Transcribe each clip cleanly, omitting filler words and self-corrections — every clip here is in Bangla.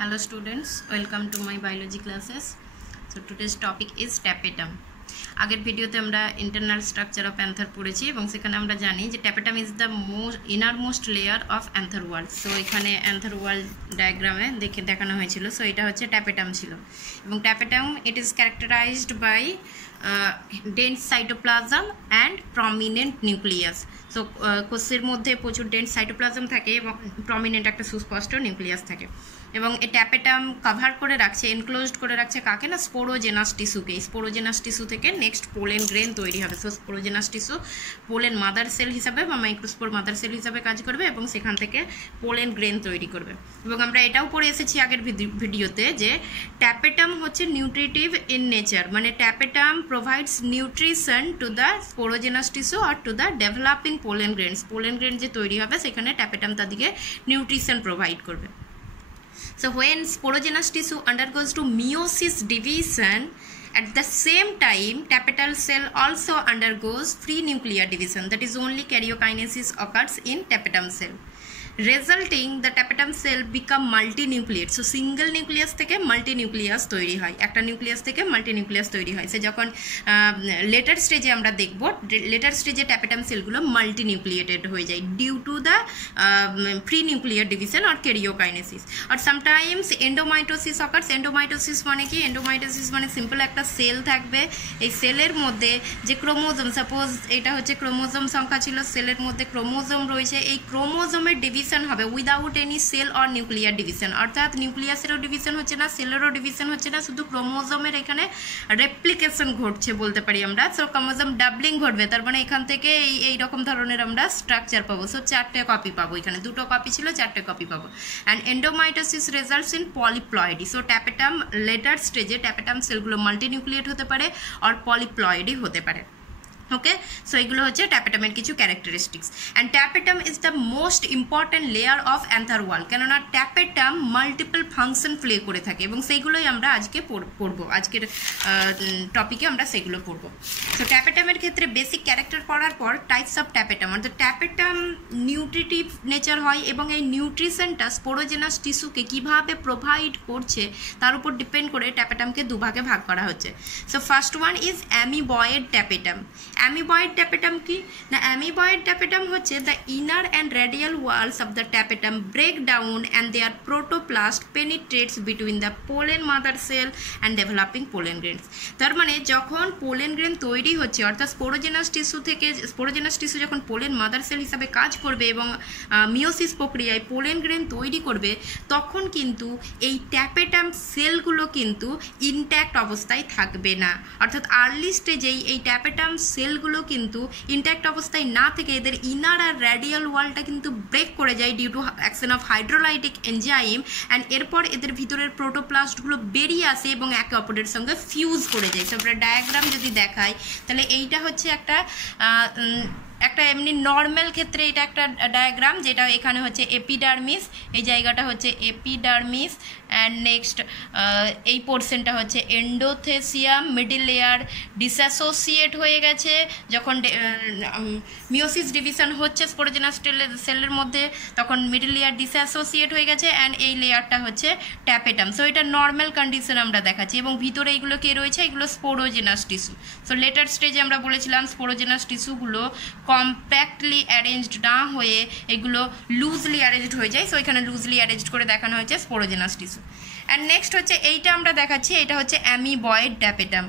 Hello students, welcome to my biology classes. So today's topic is tapetum. আগের ভিডিওতে আমরা ইন্টারনাল স্ট্রাকচার অফ অ্যান্থার পড়েছি এবং সেখানে আমরা জানি যে tapetum is the innermost layer of anther wall. So এখানে অ্যান্থার ওয়াল ডায়াগ্রামে দেখানো হয়েছিল। সো এটা হচ্ছে ট্যাপেটাম ছিল এবং tapetum it is characterised by dense cytoplasm and prominent nucleus. So কোষের মধ্যে প্রচুর ডেন্স সাইটোপ্লাজম থাকে এবং প্রমিনেন্ট একটা সুস্পষ্ট নিউক্লিয়াস থাকে এবং এই ট্যাপেটাম কভার করে রাখছে, এনক্লোজড করে রাখছে কাকে না, স্পোরোজেনাস টিস্যুকে। স্পোরোজেনাস টিস্যু থেকে নেক্সট পোলেন গ্রেন তৈরি হবে। So sporogenous tissue pollen mother cell হিসাবে বা মাইক্রোস্পোর মাদার সেল হিসাবে কাজ করবে এবং সেখান থেকে পোলেন গ্রেন তৈরি করবে। এবং আমরা এটাও পড়ে এসেছি আগের ভিডিওতে যে ট্যাপেটাম হচ্ছে নিউট্রিটিভ ইন নেচার, মানে tapetum provides nutrition to the sporogenous tissue আর to the developing pollen grains. Pollen grain যে তৈরি হবে সেখানে ট্যাপেটাম তাদেরকে নিউট্রিশন প্রোভাইড করবে। So when sporogenous tissue undergoes to meiosis division, at the same time tapetal cell also undergoes free nuclear division, that is only karyokinesis occurs in tapetum cell, resulting the tapetum cell become multinucleate. So single nucleus থেকে multinucleus তৈরি হয়, একটা নিউক্লিয়াস থেকে multinucleus তৈরি হয়। সে যখন লেটার স্টেজে আমরা দেখব, লেটার স্টেজে ট্যাপেটাম সেলগুলো মাল্টিনিউক্লিয়েটেড হয়ে যায় due to the free nuclear division or karyokinesis. আর সামটাইমস এন্ডোমাইটোসিস অকার্স। এন্ডোমাইটোসিস মানে কি? এন্ডোমাইটোসিস মানে সিম্পল একটা সেল থাকবে, এই সেলের মধ্যে যে ক্রোমোজোম, সাপোজ এটা হচ্ছে ক্রোমোজোম সংখ্যা ছিল, সেলের মধ্যে ক্রোমোজোম রয়েছে, এই ক্রোমোজোমের ডিভিশন হবে without any cell or nuclear division. অর্থাৎ নিউক্লিয়াসেরও ডিভিশন হচ্ছে না, সেলেরও ডিভিশন হচ্ছে না, শুধু ক্রোমোজোমের এখানে রেপ্লিকেশন ঘটছে বলতে পারি আমরা। সো ক্রোমোজোম ডাবলিং ঘটবে, তার মানে এখান থেকে এই রকম ধরনের আমরা স্ট্রাকচার পাবো। সো 4টে কপি পাবো, এখানে 2টো কপি ছিল, 4টে কপি পাবো। And endomitosis results in polyploidy. So tapetum later স্টেজে ট্যাপেটাম সেলগুলো মাল্টিনিউক্লিয়েট হতে পারে আর পলিপ্লয়েডি হতে পারে। ওকে, সো এগুলো হচ্ছে ট্যাপেটামের কিছু characteristics. And tapetum is the most important layer of anther wall, কেননা ট্যাপেটাম মাল্টিপল ফাংশন প্লে করে থাকে এবং সেইগুলোই আমরা আজকে পড়বো। আজকের টপিকে আমরা সেগুলো পড়বো। সো ট্যাপেটামের ক্ষেত্রে বেসিক ক্যারেক্টার পড়ার পর টাইপস অফ ট্যাপেটাম, অর্থাৎ ট্যাপেটাম নিউট্রিটিভ নেচার হয় এবং এই নিউট্রিশনটা স্পোরোজেনাস টিস্যুকে কীভাবে প্রোভাইড করছে তার উপর ডিপেন্ড করে ট্যাপেটামকে দুভাগে ভাগ করা হচ্ছে। So first one is amoeboid tapetum. Amoeboid tapetum কি না? অ্যামিবয়েড ট্যাপেটাম হচ্ছে the inner and radial walls of the tapetum break down and their protoplast penetrates between the pollen mother cell and developing pollen grains. তার মানে যখন পোলেন গ্রেন তৈরি হচ্ছে, অর্থাৎ স্পোরোজেনাস টিস্যু যখন পোলেন মাদার সেল হিসাবে কাজ করবে এবং মিওসিস প্রক্রিয়ায় পোলেন গ্রেন তৈরি করবে, তখন কিন্তু এই ট্যাপেটাম সেলগুলো কিন্তু ইনট্যাক্ট অবস্থায় থাকবে না। অর্থাৎ আর্লি স্টেজেই এই ট্যাপেটাম সেলগুলো কিন্তু ইনট্যাক্ট অবস্থায় না থেকে এদের ইনার আর রেডিয়াল ওয়ালটা কিন্তু ব্রেক করে যায় due to action of hydrolytic enzyme, and এরপর এদের ভিতরের প্রোটোপ্লাস্টগুলো বেরিয়ে আসে এবং একে অপরের সঙ্গে ফিউজ করে যায়। সো আমরা ডায়াগ্রাম যদি দেখাই তাহলে এইটা হচ্ছে একটা এমনি নর্মাল ক্ষেত্রে এটা একটা ডায়াগ্রাম, যেটা এখানে হচ্ছে এপিডার্মিস, এই জায়গাটা হচ্ছে এপিডার্মিস, অ্যান্ড নেক্সট এই পোর্শনটা হচ্ছে এন্ডোথেসিয়াম। মিডিল লেয়ার ডিসঅ্যাসোসিয়েট হয়ে গেছে যখন মিওসিস ডিভিশন হচ্ছে স্পোরোজেনাস সেলের মধ্যে, তখন মিডিল লেয়ার ডিসঅ্যাসোসিয়েট হয়ে গেছে অ্যান্ড এই লেয়ারটা হচ্ছে ট্যাপেটাম। সো এটা নর্মাল কন্ডিশন আমরা দেখাচ্ছি এবং ভিতরে এইগুলো কে রয়েছে? এগুলো স্পোরোজেনাস টিস্যু। সো লেটার স্টেজে আমরা বলেছিলাম স্পোরোজেনাস টিস্যুগুলো কম্প্যাক্টলি অ্যারেঞ্জড না হয়ে এগুলো লুজলি অ্যারেঞ্জড হয়ে যায়। সো এখানে লুজলি অ্যারেঞ্জড করে দেখানো হয়েছে স্পোরোজেনাস টিস্যু। অ্যান্ড নেক্সট হচ্ছে এইটা আমরা দেখাচ্ছি, এটা হচ্ছে অ্যামিবয়েড ট্যাপেটাম।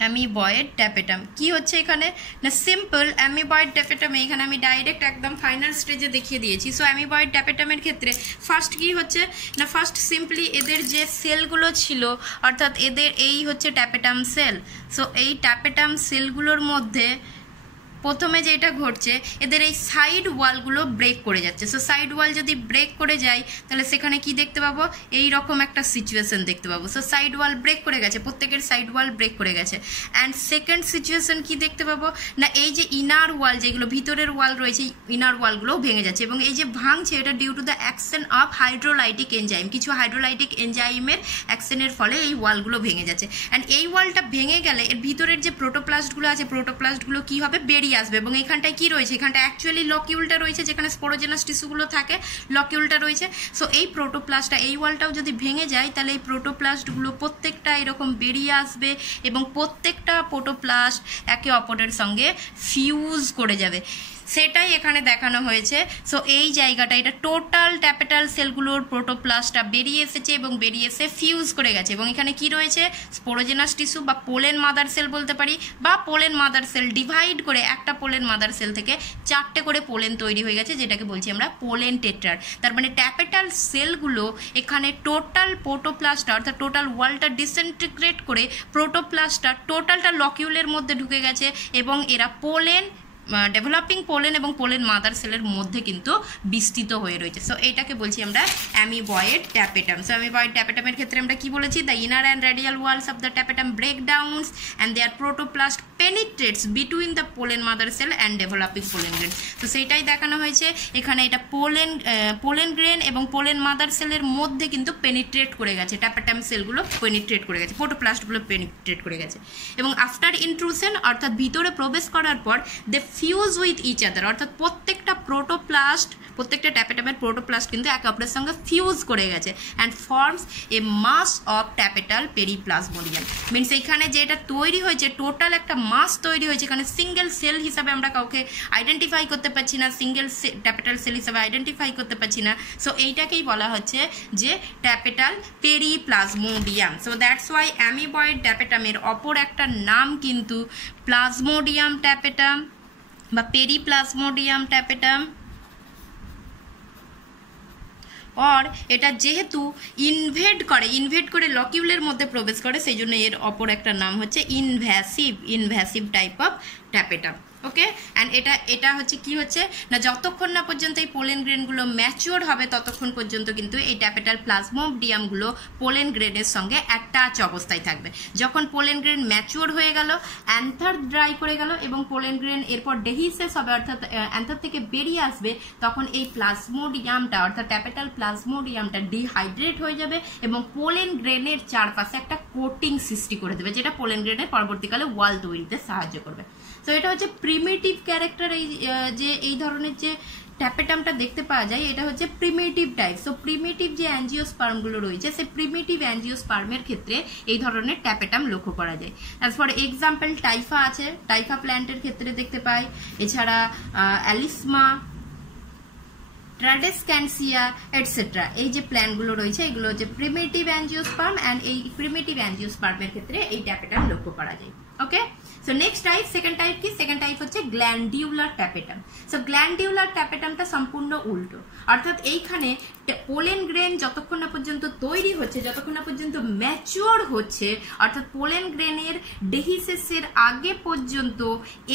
অ্যামিবয়েড ট্যাপেটাম কি হচ্ছে এখানে না? সিম্পল অ্যামিবয়েড ট্যাপেটামে এখানে আমি ডাইরেক্ট একদম ফাইনাল স্টেজে দেখিয়ে দিয়েছি। সো অ্যামিবয়েড ট্যাপেটামের ক্ষেত্রে ফার্স্ট কি হচ্ছে না, ফার্স্ট সিম্পলি এদের যে সেলগুলো ছিল, অর্থাৎ এদের এই হচ্ছে ট্যাপেটাম সেল। সো এই ট্যাপেটাম সেলগুলোর মধ্যে প্রথমে যেটা ঘটছে, এদের এই সাইড ওয়ালগুলো ব্রেক করে যাচ্ছে। সো সাইড ওয়াল যদি ব্রেক করে যায় তাহলে সেখানে কি দেখতে পাবো? এই রকম একটা সিচুয়েশন দেখতে পাবো। সো সাইড ওয়াল ব্রেক করে গেছে, প্রত্যেকের সাইড ওয়াল ব্রেক করে গেছে। অ্যান্ড সেকেন্ড সিচুয়েশন কি দেখতে পাবো না, এই যে ইনার ওয়াল, যেগুলো ভিতরের ওয়াল রয়েছে, ইনার ওয়ালগুলোও ভেঙে যাচ্ছে এবং এই যে ভাঙছে এটা due to the action of hydrolytic enzyme. কিছু হাইড্রোলাইটিক এনজাইমের অ্যাকশনের ফলে এই ওয়ালগুলো ভেঙে যাচ্ছে। অ্যান্ড এই ওয়ালটা ভেঙে গেলে এর ভিতরের যে প্রোটোপ্লাস্টগুলো আছে, প্রোটোপ্লাস্টগুলো কী হবে? বেরিয়ে বেরিয়ে আসবে এবং এখানটায় কি রয়েছে, এখানটা অ্যাকচুয়ালি লকিউলটা রয়েছে যেখানে স্পোরোজেনাস টিস্যুগুলো থাকে, লকিউলটা রয়েছে। সো এই প্রোটোপ্লাস্টটা, এই ওয়ালটাও যদি ভেঙে যায় তাহলে এই প্রোটোপ্লাস্টগুলো প্রত্যেকটা এরকম বেরিয়ে আসবে এবং প্রত্যেকটা প্রোটোপ্লাস্ট একে অপরের সঙ্গে ফিউজ করে যাবে, সেটাই এখানে দেখানো হয়েছে। সো এই জায়গাটা, এটা টোটাল ট্যাপেটাল সেলগুলোর প্রোটোপ্লাস্টটা বেরিয়ে এসেছে এবং বেরিয়ে এসে ফিউজ করে গেছে এবং এখানে কি রয়েছে, স্পোরোজেনাস টিস্যু বা পোলেন মাদার সেল বলতে পারি, বা পোলেন মাদার সেল ডিভাইড করে একটা পোলেন মাদার সেল থেকে 4টে করে পোলেন তৈরি হয়ে গেছে, যেটাকে বলছি আমরা পোলেন টেট্রার। তার মানে ট্যাপেটাল সেলগুলো এখানে টোটাল প্রোটোপ্লাস্টটা অর্থাৎ টোটাল ওয়ালটা ডিসইন্টিগ্রেট করে প্রোটোপ্লাস্টটা টোটালটা লকিউলের মধ্যে ঢুকে গেছে এবং এরা পোলেন, ডেভেলপিং পোলেন এবং পোলেন মাদার সেলের মধ্যে কিন্তু বিস্তৃত হয়ে রয়েছে। সো এইটাকে বলছি আমরা অ্যামিবয়েড ট্যাপেটাম। সো অ্যামিবয়েড ট্যাপেটামের ক্ষেত্রে আমরা কি বলেছি, the inner and radial walls of the tapetum break downs and their protoplast penetrates between the pollen mother cell and developing pollen grain. তো সেইটাই দেখানো হয়েছে এখানে, এটা পোলেন গ্রেন এবং পোলেন মাদার সেলের মধ্যে কিন্তু পেনিট্রেট করে গেছে, ট্যাপেটাম সেলগুলো পেনিট্রেট করে গেছে, প্রোটোপ্লাস্টগুলো পেনিট্রেট করে গেছে এবং আফটার ইন্ট্রুশন অর্থাৎ ভিতরে প্রবেশ করার পর দে ফিউজ উইথ ইচ আদার, অর্থাৎ প্রত্যেকটা প্রোটোপ্লাস্ট, প্রত্যেকটা ট্যাপেটামের প্রোটোপ্লাস্ট কিন্তু একে অপরের সঙ্গে ফিউজ করে গেছে and forms a mass of tapetal periplasmodium. Means এখানে যেটা তৈরি হয়েছে, টোটাল একটা মাস তৈরি হয়েছে, এখানে সিঙ্গেল সেল হিসাবে আমরা কাউকে আইডেন্টিফাই করতে পারছি না, সিঙ্গেল ট্যাপেটাল সেল হিসাবে আইডেন্টিফাই করতে পারছি না। সো এইটাকেই বলা হচ্ছে যে ট্যাপেটাল পেরিপ্লাজমোডিয়াম। সো দ্যাটস ওয়াই অ্যামিবয়েড ট্যাপেটামের অপর একটা নাম কিন্তু প্লাজমোডিয়াম ট্যাপেটাম বা পেরিপ্লাজমোডিয়াম ট্যাপেটাম। और এটা যেহেতু ইনভেড করে লকিউলের মধ্যে প্রবেশ করে, সেই জন্য এর অপর একটা নাম হচ্ছে invasive type of tapetum. Okay, and এটা হচ্ছে কি হচ্ছে না, যতক্ষণ না পর্যন্ত এই পোলেন গ্রেনগুলো ম্যাচিওর হবে ততক্ষণ পর্যন্ত কিন্তু এই ট্যাপেটাল প্লাজমোডিয়ামগুলো পোলেন গ্রেনের সঙ্গে অ্যাটাচ অবস্থায় থাকবে। যখন পোলেন গ্রেন ম্যাচিওর হয়ে গেল, অ্যান্থার ড্রাই করে গেল এবং পোলেন গ্রেন এরপর ডেহিসেস হবে অর্থাৎ অ্যান্থার থেকে বেরিয়ে আসবে, তখন এই প্লাজমোডিয়ামটা অর্থাৎ ট্যাপেটাল প্লাজমোডিয়ামটা ডিহাইড্রেট হয়ে যাবে এবং পোলেন গ্রেনের চারপাশে একটা কোটিং সৃষ্টি করে দেবে, যেটা পোলেন গ্রেনের পরবর্তীকালে ওয়াল তৈরিতে সাহায্য করবে। সো এটা হচ্ছে প্রিমিটিভ ক্যারেক্টার, এই ধরনের যে ট্যাপেটামটা দেখতে পাওয়া যায় এটা হচ্ছে প্রিমিটিভ টাইপ। সো প্রিমিটিভ যে অ্যাঞ্জিওস্পার্মগুলো রয়েছে, সেই প্রিমিটিভ অ্যাঞ্জিওস্পার্মের ক্ষেত্রে এই ধরনের ট্যাপেটাম লক্ষ্য করা যায়। ফর এক্সাম্পল টাইফা আছে, টাইফা প্ল্যান্টের ক্ষেত্রে দেখতে পাই, এছাড়া অ্যালিসমা, ট্রাডেসক্যানসিয়া এটসেট্রা, এই যে প্ল্যান্টগুলো রয়েছে এগুলো হচ্ছে প্রিমিটিভ অ্যাঞ্জিওস্পার্ম, অ্যান্ড এই প্রিমিটিভ অ্যাঞ্জিওস্পার্মের ক্ষেত্রে এই ট্যাপেটাম লক্ষ্য করা যায়। Okay, so next type, second type কি, সেকেন্ড টাইপ হচ্ছে গ্ল্যান্ডিউলার ট্যাপেটাম। সো গ্ল্যান্ডিউলার ট্যাপেটামটা সম্পূর্ণ উল্টো, অর্থাৎ এইখানে পোলেন গ্রেন যতক্ষণ না পর্যন্ত তৈরি হচ্ছে, যতক্ষণ না পর্যন্ত ম্যাচিওর হচ্ছে, অর্থাৎ পোলেন গ্রেনের ডেহিসেসের আগে পর্যন্ত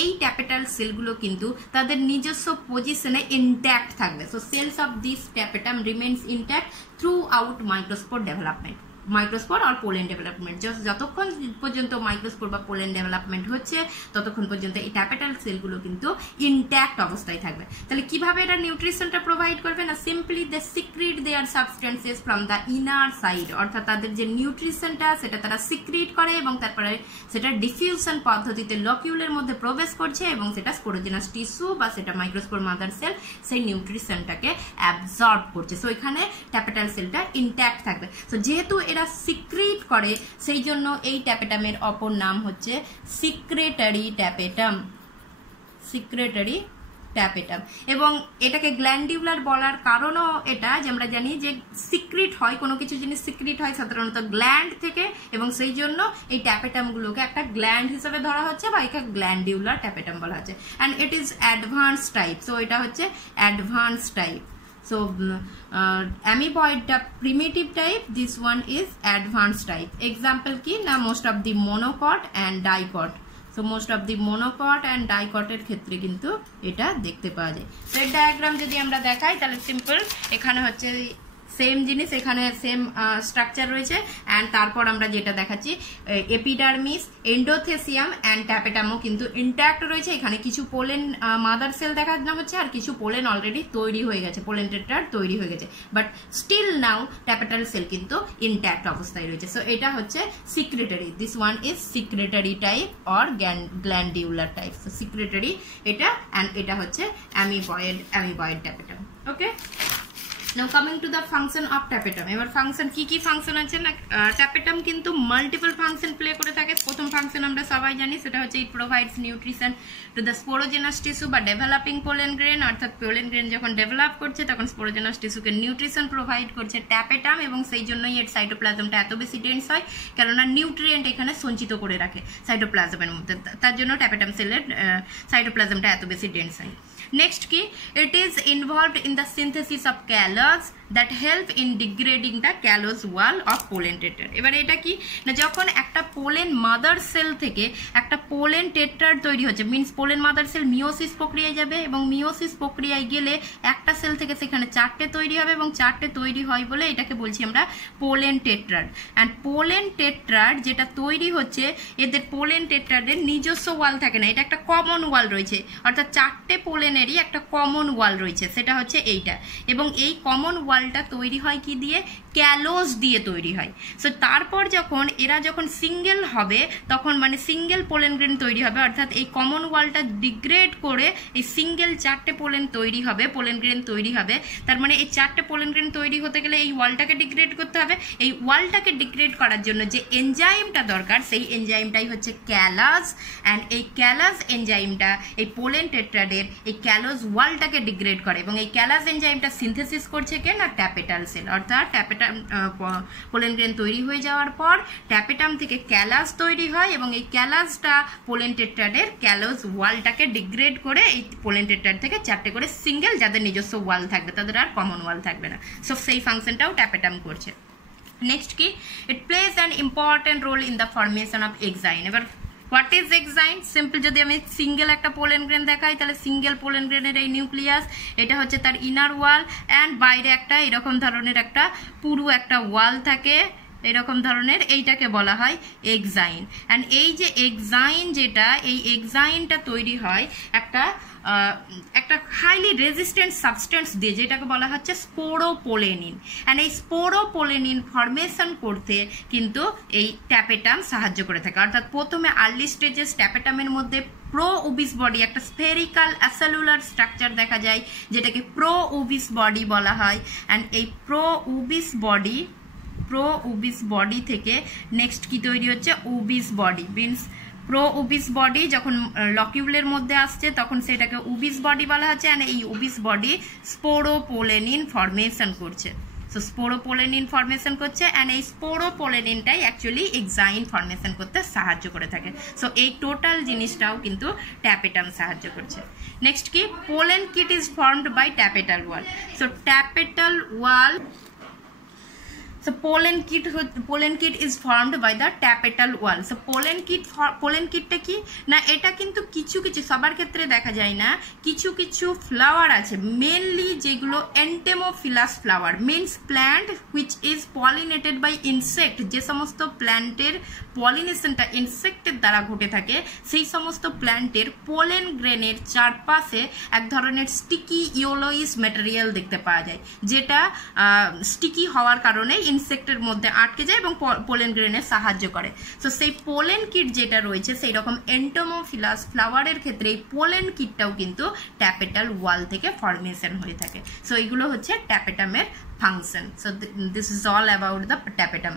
এই ট্যাপেটাল সেলগুলো কিন্তু তাদের নিজস্ব পজিশনে ইনট্যাক্ট থাকবে। So cells of this tapetum remains intact throughout microspore development, microspore আর পোলেন ডেভেলপমেন্ট। যতক্ষণ পর্যন্ত মাইক্রোস্পোর বা পোলেন ডেভেলপমেন্ট হচ্ছে ততক্ষণ পর্যন্ত এই ট্যাপেটাল সেলগুলো কিন্তু ইনট্যাক্ট অবস্থায় থাকবে। তাহলে কিভাবে এটা নিউট্রিশনটা প্রোভাইড করবে না, simply they secrete their substances from the inner side, অর্থাৎ তাদের যে নিউট্রিশনটা সেটা তারা সিক্রিট করে এবং তারপরে সেটা ডিফিউশন পদ্ধতিতে লকিউলের মধ্যে প্রবেশ করছে এবং সেটা স্পোরোজেনাস টিস্যু বা সেটা মাইক্রোস্পোর মাদার সেল সেই নিউট্রিশনটাকে অ্যাবজর্ব করছে। সো এখানে ট্যাপেটাল সেলটা ইনট্যাক্ট থাকবে। সো যেহেতু এরা সিক্রিট করে, সেই জন্য এই ট্যাপেটামের অপর নাম হচ্ছে সিক্রেটারি ট্যাপেটাম, সিক্রেটারি ট্যাপেটাম। এবং এটাকে গ্ল্যান্ডিউলার বলার কারণও এটা যে আমরা জানি যে সিক্রিট হয়, কোনো কিছু জিনিস সিক্রিট হয় সাধারণত গ্ল্যান্ড থেকে, এবং সেই জন্য এই ট্যাপেটামগুলোকে একটা গ্ল্যান্ড হিসেবে ধরা হচ্ছে বা একে গ্ল্যান্ডিউলার ট্যাপেটাম বলা হচ্ছে। And it is advance type. So এটা হচ্ছে advance type. So amoeboid primitive type, this one is advanced type. Example ki na, most of the monocot and dicot. So most of the monocot and dicot এর ক্ষেত্রে কিন্তু এটা দেখতে পাওয়া যায়। সেট ডায়াগ্রাম যদি আমরা দেখাই তাহলে সিম্পল, এখানে হচ্ছে সেম জিনিস, এখানে সেম স্ট্রাকচার রয়েছে। অ্যান্ড তারপর আমরা যেটা দেখাচ্ছি এপিডার্মিস, এন্ডোথেসিয়াম অ্যান্ড ট্যাপেটামও কিন্তু ইন্ট্যাক্ট রয়েছে। এখানে কিছু পোলেন মাদার সেল দেখানো হচ্ছে আর কিছু পোলেন অলরেডি তৈরি হয়ে গেছে, পোলেন টেট্রাড তৈরি হয়ে গেছে, but still now tapetal cell কিন্তু ইন্ট্যাক্ট অবস্থায় রয়েছে। সো এটা হচ্ছে secretory, this one is secretory type or glandular type. So secretory এটা, অ্যান্ড এটা হচ্ছে amoeboid tapetum. Okay, now coming to the function of tapetum. এবার ফাংশন কি কি ফাংশন আছে না, ট্যাপেটাম কিন্তু মাল্টিপল ফাংশন প্লে করে থাকে। প্রথম ফাংশন আমরা সবাই জানি, সেটা হচ্ছে ইট provides nutrition to the sporogenous tissue বা ডেভেলপিং পোলেন গ্রেন, অর্থাৎ পোলেন গ্রেন যখন ডেভেলপ করছে তখন স্পোরোজেনাস টিস্যুকে নিউট্রিশন প্রোভাইড করছে ট্যাপেটাম, এবং সেই জন্যই এর সাইটোপ্লাজমটা এত বেশি ডেন্স হয়, কেননা নিউট্রিয়েন্ট এখানে সঞ্চিত করে রাখে সাইটোপ্লাজমের মধ্যে, তার জন্য ট্যাপেটাম সেলের সাইটোপ্লাজমটা এত বেশি ডেন্স হয়। নেক্সট কি, it is involved in the synthesis of calls that help in degrading the callous wall of pollen tetrad। এবার এটা কি না, যখন একটা পোলেন মাদার সেল থেকে একটা পোলেন টেট্রাড তৈরি হচ্ছে, means pollen mother sell meiosis প্রক্রিয়ায় যাবে, এবং মিওসিস প্রক্রিয়ায় গেলে একটা সেল থেকে সেখানে 4টে তৈরি হবে, এবং 4টে তৈরি হয় বলে এটাকে বলছি আমরা pollen tetrad. And pollen tetrad যেটা তৈরি হচ্ছে, এদের পোলেন টেট্রাডের নিজস্ব ওয়াল থাকে না, এটা একটা কমন ওয়াল রয়েছে, অর্থাৎ 4টে পোলেনেরই একটা কমন ওয়াল রয়েছে, সেটা হচ্ছে এইটা। এবং এই কমন ওয়ালটা তৈরি হয় কি দিয়ে, ক্যালোস দিয়ে তৈরি হয়। সো তারপর যখন এরা যখন সিঙ্গেল হবে, তখন মানে সিঙ্গেল পোলেন গ্রেন তৈরি হবে, অর্থাৎ এই কমন ওয়ালটা ডিগ্রেড করে এই সিঙ্গেল 4টে পোলেন তৈরি হবে, পোলেন গ্রেন তৈরি হবে। তার মানে এই 4টে পোলেন গ্রেন তৈরি হতে গেলে এই ওয়ালটাকে ডিগ্রেড করতে হবে। এই ওয়ালটাকে ডিগ্রেড করার জন্য যে এনজাইমটা দরকার, সেই এনজাইমটাই হচ্ছে ক্যালাস। অ্যান্ড এই ক্যালাস এনজাইমটা এই পোলেন টেট্রাডের এই ক্যালোস ওয়ালটাকে ডিগ্রেড করে, এবং এই ক্যালাস এনজাইমটা সিনথেসিস করছে কে না, ট্যাপেটাল সেল। অর্থাৎ ট্যাপেটাম পোলেন গ্রেন তৈরি হয়ে যাওয়ার পর ট্যাপেটাম থেকে ক্যালাস তৈরি হয়, এবং এই ক্যালাসটা পোলেন টেট্রাডের ক্যালোস ওয়ালটাকে ডিগ্রেড করে এই পোলেন টেট্রাড থেকে 4টে করে সিঙ্গেল, যাদের নিজস্ব ওয়াল থাকবে, তাদের আর কমন ওয়াল থাকবে না। সো সেই ফাংশনটাও ট্যাপেটাম করছে। নেক্সট কি, it plays an important role in the formation of exine. এবার হোয়াট ইজ এক্সাইন? সিম্পল যদি আমি সিঙ্গেল একটা পোলেন গ্রেন দেখাই, তাহলে সিঙ্গেল পোলেন গ্রেনের এই নিউক্লিয়াস, এটা হচ্ছে তার ইনার ওয়াল, অ্যান্ড বাইরে একটা এরকম ধরনের একটা পুরো একটা ওয়াল থাকে এরকম ধরনের, এইটাকে বলা হয় এক্সাইন। অ্যান্ড এই যে এক্সাইন, যেটা এই এক্সাইনটা তৈরি হয় একটা হাইলি রেজিস্ট্যান্ট সাবস্টেন্স দিয়ে, যেটাকে বলা হচ্ছে স্পোরোপোলেনিন। অ্যান্ড এই স্পোরোপোলেনিন ফরমেশন করতে কিন্তু এই ট্যাপেটাম সাহায্য করে থাকে। অর্থাৎ প্রথমে আর্লি স্টেজেস ট্যাপেটামের মধ্যে প্রো উবিস বডি, একটা স্ফেরিক্যাল অ্যাসেলুলার স্ট্রাকচার দেখা যায়, যেটাকে প্রো উবিস বডি বলা হয়। অ্যান্ড এই প্রো উবিস বডি থেকে নেক্সট কি তৈরি হচ্ছে, উবিস বডি। মিনস প্রো উবিস বডি যখন লকিউলের মধ্যে আসছে তখন সেটাকে উবিস বডি বলা হচ্ছে, অ্যান্ড এই উবিস বডি স্পোরোপোলেনিন ফরমেশন করছে। সো স্পোরোপোলেনিন ফরমেশন করছে, অ্যান্ড এই স্পোরোপোলেনিনটাই অ্যাকচুয়ালি এক্সাইন ফরমেশন করতে সাহায্য করে থাকে। সো এই টোটাল জিনিসটাও কিন্তু ট্যাপেটাম সাহায্য করছে। নেক্সট কি, pollen kit is formed by tapetal wall. So tapetal wall, so pollen kit is formed by the tapetal wall. So pollen kitটা কি না, এটা কিন্তু কিছু কিছু সবার ক্ষেত্রে দেখা যায় না, কিছু কিছু ফ্লাওয়ার আছে মেনলি যেগুলো entomophilous flower, means plant which is pollinated by insect. যে সমস্ত প্ল্যান্টের পলিনেশনটা ইনসেক্টের দ্বারা ঘটে থাকে, সেই সমস্ত প্ল্যান্টের পোলেন গ্রেনের চারপাশে এক ধরনের স্টিকি ইয়োলোইস ম্যাটেরিয়াল দেখতে পাওয়া যায়, যেটা স্টিকি হওয়ার কারণে ইনসেক্টের মধ্যে আটকে যায় এবং পোলেন গ্রেনে সাহায্য করে। সো সেই পোলেন কিট যেটা রয়েছে, সেই রকম এন্টোমোফিলাস ফ্লাওয়ারের ক্ষেত্রে এই পোলেন কিটটাও কিন্তু ট্যাপেটাল ওয়াল থেকে ফরমেশন হয়ে থাকে। সো এইগুলো হচ্ছে ট্যাপেটামের function. So this is all about the tapetum.